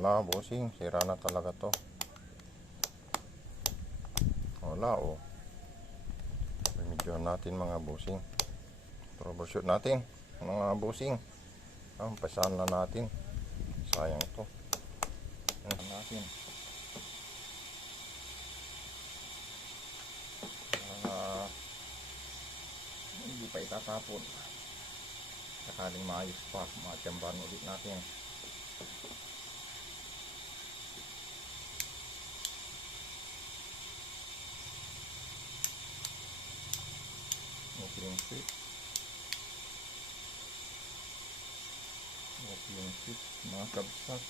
Wala, bossing. Sira na talaga to. Wala, oh. Remedyohan natin mga bossing. Troubleshoot natin mga bossing. Pasahan na natin. Sayang to. Pasahan natin. Hindi pa itatapon. Sakaling maayos pa, matiyamban ulit natin. Okay yung switch. Okay yung switch, mga kabsat.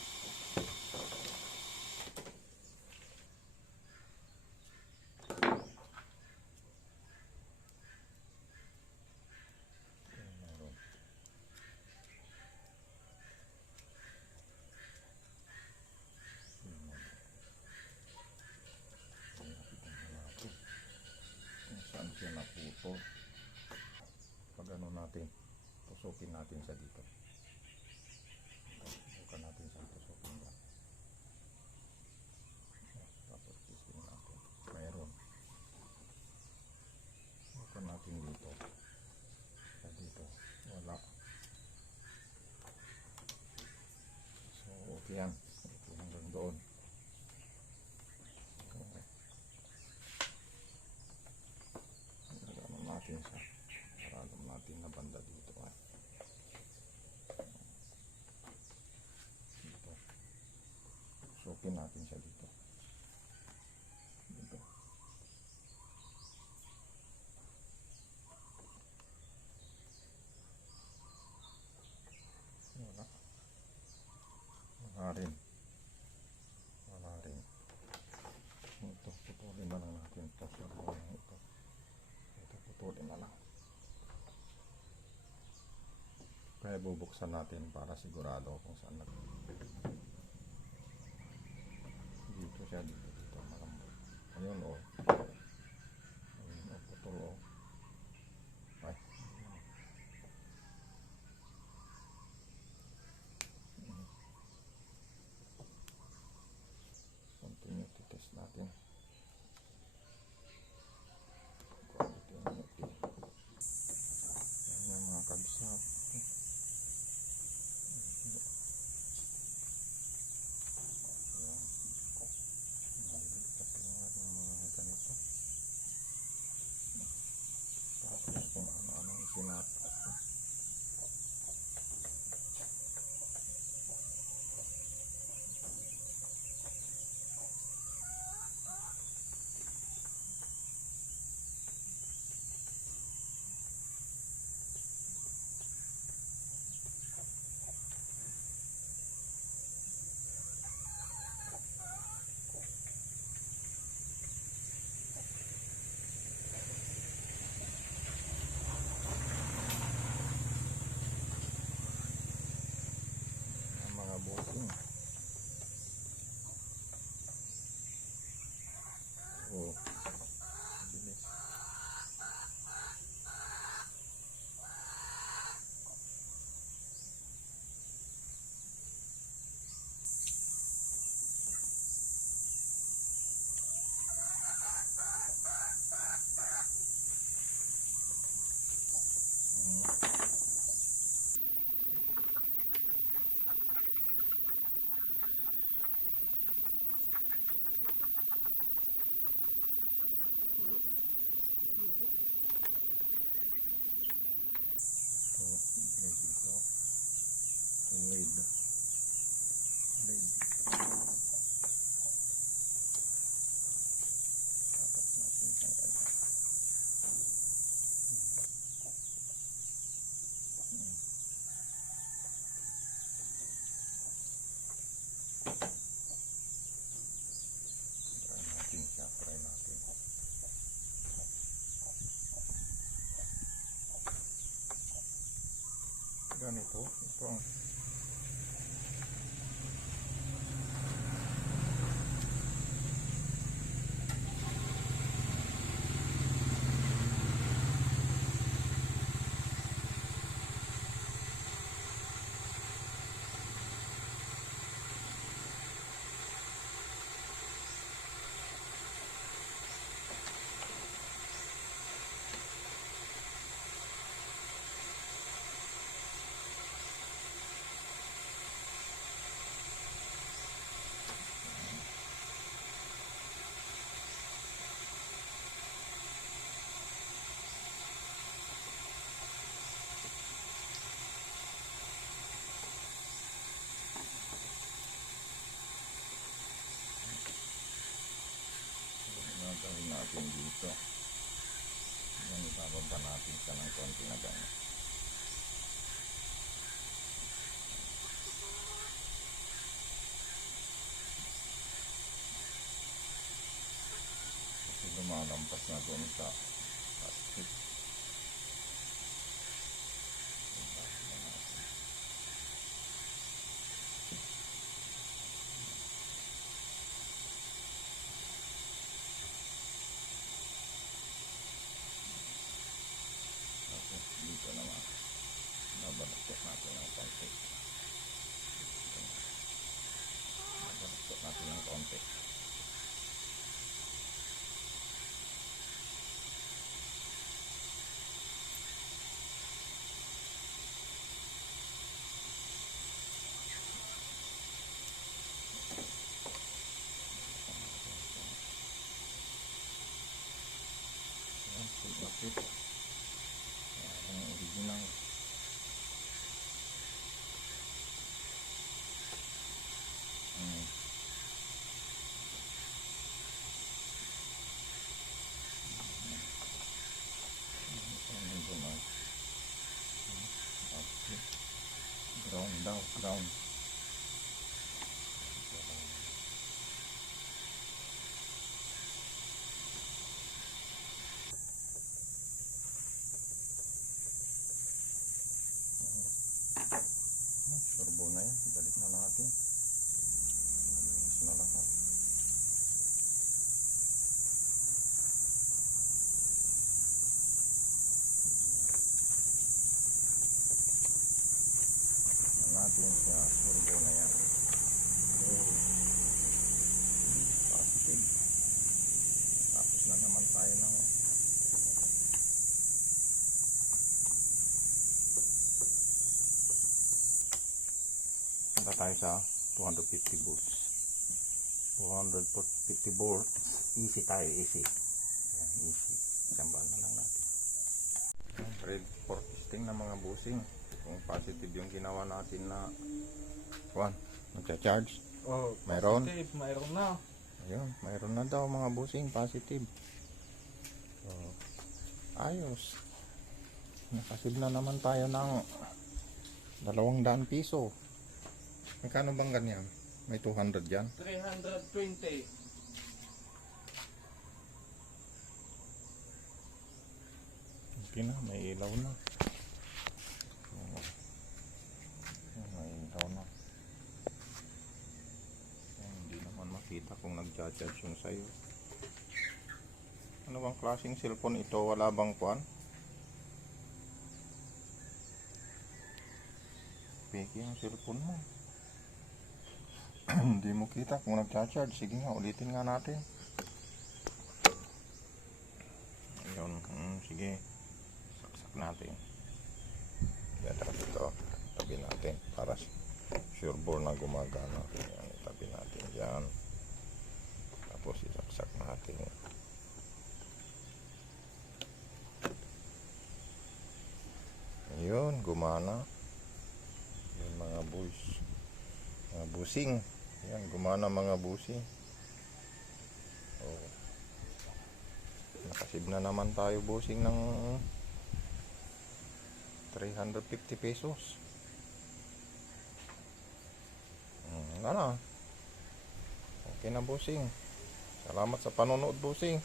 Saan siya naputo? Pag ano natin, tusukin natin sa dito. Tusukan natin sa tusukin niya. Tapos tusukin natin. Mayroon. Tusukan natin dito. Sa dito. Wala. So, okay yan. Okay hanggang doon. Natin siya para alam natin na banda dito dito sukin natin siya dito wala rin ito putulin na lang natin ito putulin na lang. Kaya bubuksan natin para sigurado kung saan dito siya, dito malambot. Ayun o. Ayun o, putol o. Ay. Continue to test natin. Yan mga kabsat. Kung ano-anong isinat. Oh, bilis. Ganito, ito ang natin dito. Yan, ibababa natin siya ng konti na ganyan. Kasi lumalampas na doon sa plastic. Dito naman, nabaluktot natin ng konti. Nabaluktot natin ng konti. Ayan, lapit. Ayan, ang original. Ground daw, ground. Turbo na yan, balik na natin. Nalinis na lahat. Natin siya, turbo na yan. Positive. Tapos na naman tayo ng punta tayo sa 250 volts. 250 volts. Easy tayo, easy. Ayan, easy. Jamban na lang natin. Red for testing na mga busing. Kung positive yung ginawa natin na nagcha-charge. Oh, Mayroon? positive, mayroon na. Ayun, mayroon na daw mga busing positive. So, ayos. Nakasib na naman tayo ng 200 piso. Magkano bang ganyan? May 200 yan? 320. Okay na, may ilaw na. May ilaw na. Hindi naman makita kung nagja-charge yung sa'yo. Ano bang klaseng cellphone ito? Wala bang kuwan? Peki yung cellphone mo. Hindi mo kita kung nagcha-charge. Sige nga, ulitin nga natin. Ayun, sige. Saksak natin. Yan, ito. Tabi natin para sure ball na gumagana. Yan, itabi natin dyan. Tapos isaksak natin. Ayun, gumana. Yan mga boys. Mga busing. Yan, gumana mga busing. Oh. Nakasib na naman tayo busing ng 350 pesos. Ano? Okay na busing. Salamat sa panonood busing.